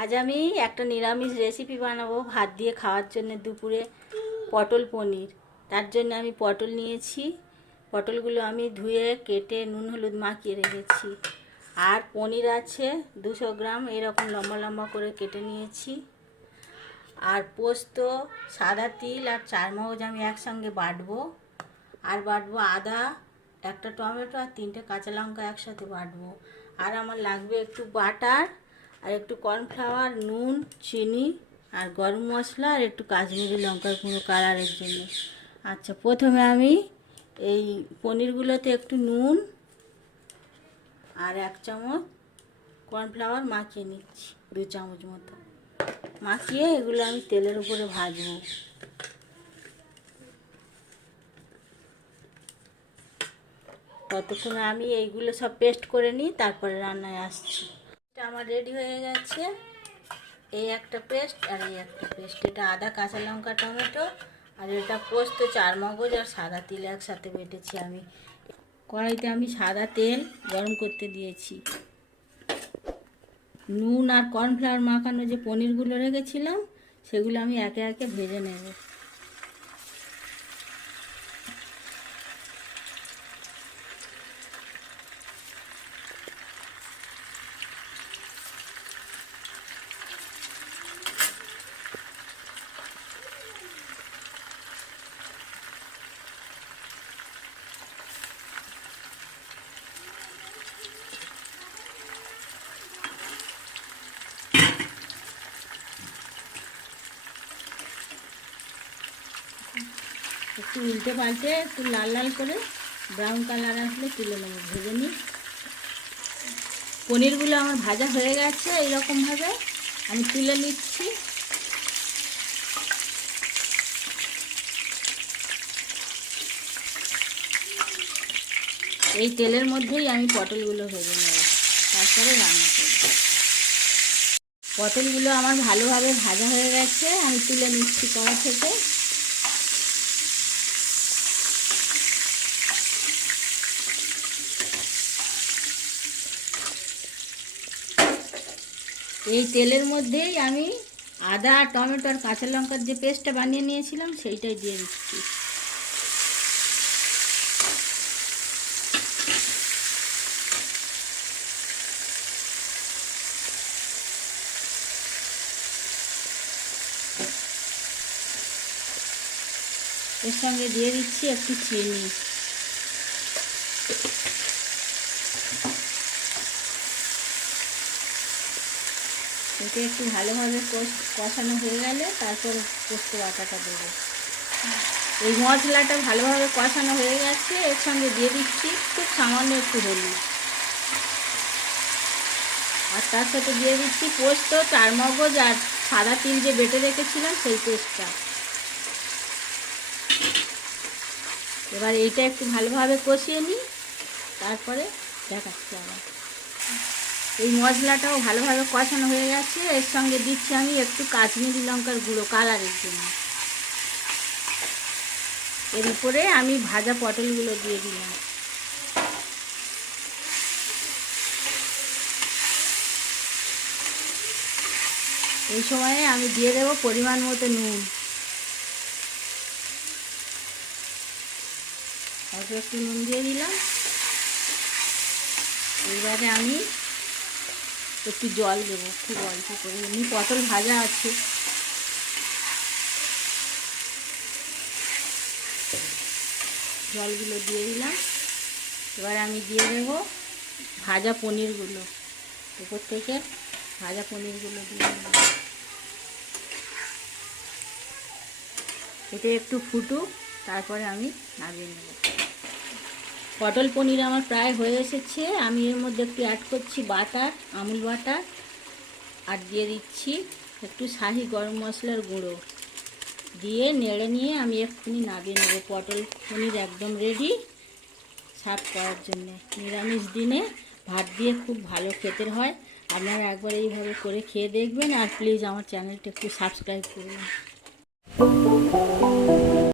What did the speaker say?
আজ আমি একটা নিরামিষ রেসিপি বানাবো ভাত দিয়ে খাওয়ার জন্য দুপুরে পটল পনির। তার জন্য আমি পটল নিয়েছি, পটলগুলো আমি ধুয়ে কেটে নুন হলুদ মাখিয়ে রেখেছি। আর পনির আছে 200 গ্রাম, এরকম লম্বা লম্বা করে কেটে নিয়েছি। আর পোস্ত, সাদা তিল আর চারমগজ আমি একসঙ্গে বাটবো। আর বাটবো আদা, একটা টমেটো আর 3টে কাঁচা লঙ্কা একসাথে বাটবো। আর আমার লাগবে একটু বাটার আর একটু কর্নফ্লাওয়ার, নুন, চিনি আর গরম মশলা আর একটু কাশ্মীরি লঙ্কার গুঁড়ো কালারের জন্য। আচ্ছা, প্রথমে আমি এই পনিরগুলোতে একটু নুন আর 1 চামচ কর্নফ্লাওয়ার মাখিয়ে নিচ্ছি, 2 চামচ মতো মাখিয়ে এগুলো আমি তেলের উপরে ভাজবো। ততক্ষণে আমি এইগুলো সব পেস্ট করে নিই, তারপরে রান্নায় আসছি। এটা আমার রেডি হয়ে গেছে। এই একটা পেস্ট আর এই একটা পেস্ট, এটা আদা, কাঁচা লঙ্কা, টমেটো আর এটা পোস্ত, চারমগজ আর সাদা তিল একসাথে বেটেছি আমি। কড়াইতে আমি সাদা তেল গরম করতে দিয়েছি। নুন আর কর্নফ্লাওয়ার মাখানো যে পনিরগুলো রেখেছিলাম সেগুলো আমি একে একে ভেজে নেব। একটু উল্টে পাল্টে একটু লাল লাল করে ব্রাউন কালার আসলে তুলে নেব, ভেজে নিই। পনিরগুলো আমার ভাজা হয়ে গেছে, এইরকমভাবে আমি তুলে নিচ্ছি। এই তেলের মধ্যেই আমি পটলগুলো ভেজে নেব, তারপরে রান্না করব। পটলগুলো আমার ভালোভাবে ভাজা হয়ে গেছে, আমি তুলে নিচ্ছি কড়া থেকে। এই তেলের মধ্যেই আমি আদা, টমেটো আর কাঁচা লঙ্কার যে পেস্টটা বানিয়ে নিয়েছিলাম সেইটাই দিয়ে দিচ্ছি। এর সঙ্গে দিয়ে দিচ্ছি একটু চিনি। এটা একটু ভালোভাবে কষানো হয়ে গেলে তারপর পোস্ত বাটাটা দেবো। এই মশলাটা ভালোভাবে কষানো হয়ে গেছে, এর সঙ্গে দিয়ে দিচ্ছি খুব সামান্য একটু হলুদ। আর তার সাথে দিয়ে দিচ্ছি পোস্ত, চারমগজ আর সাদা তিল যে বেটে রেখেছিলাম সেই পেস্টটা। এবার এইটা একটু ভালোভাবে কষিয়ে নিই, তারপরে দেখাচ্ছি আবার। এই মশলাটাও ভালোভাবে কষানো হয়ে গেছে, এর সঙ্গে দিচ্ছি আমি একটু কাশ্মীরি লঙ্কার গুঁড়ো কালারের জন্য। এর উপরে আমি ভাজা পটলগুলো দিয়ে দিলাম। এই সময়ে আমি দিয়ে দেবো পরিমাণ মতো নুন। অল্প একটু নুন দিয়ে দিলাম। এইবারে আমি একটু জল দেবো, খুব অল্প করে, এমনি পটল ভাজা আছে। জলগুলো দিয়ে দিলাম। এবার আমি দিয়ে দেবো ভাজা পনিরগুলো, উপর থেকে ভাজা পনিরগুলো দিয়ে দেবো। এটা একটু ফুটুক, তারপরে আমি নামিয়ে নেব। পটল পনির আমার প্রায় হয়ে এসেছে। আমি এর মধ্যে একটু অ্যাড করছি বাটার, আমুল বাটার, আর দিয়ে দিচ্ছি একটু শাহি গরম মশলার গুঁড়ো। দিয়ে নেড়ে নিয়ে আমি এক্ষুনি নামিয়ে নেব। পটল পনির একদম রেডি সার্ভ করার জন্য। নিরামিষ দিনে ভাত দিয়ে খুব ভালো খেতে হয়। আপনারা একবার এইভাবে করে খেয়ে দেখবেন। আর প্লিজ আমার চ্যানেলটা একটু সাবস্ক্রাইব করুন।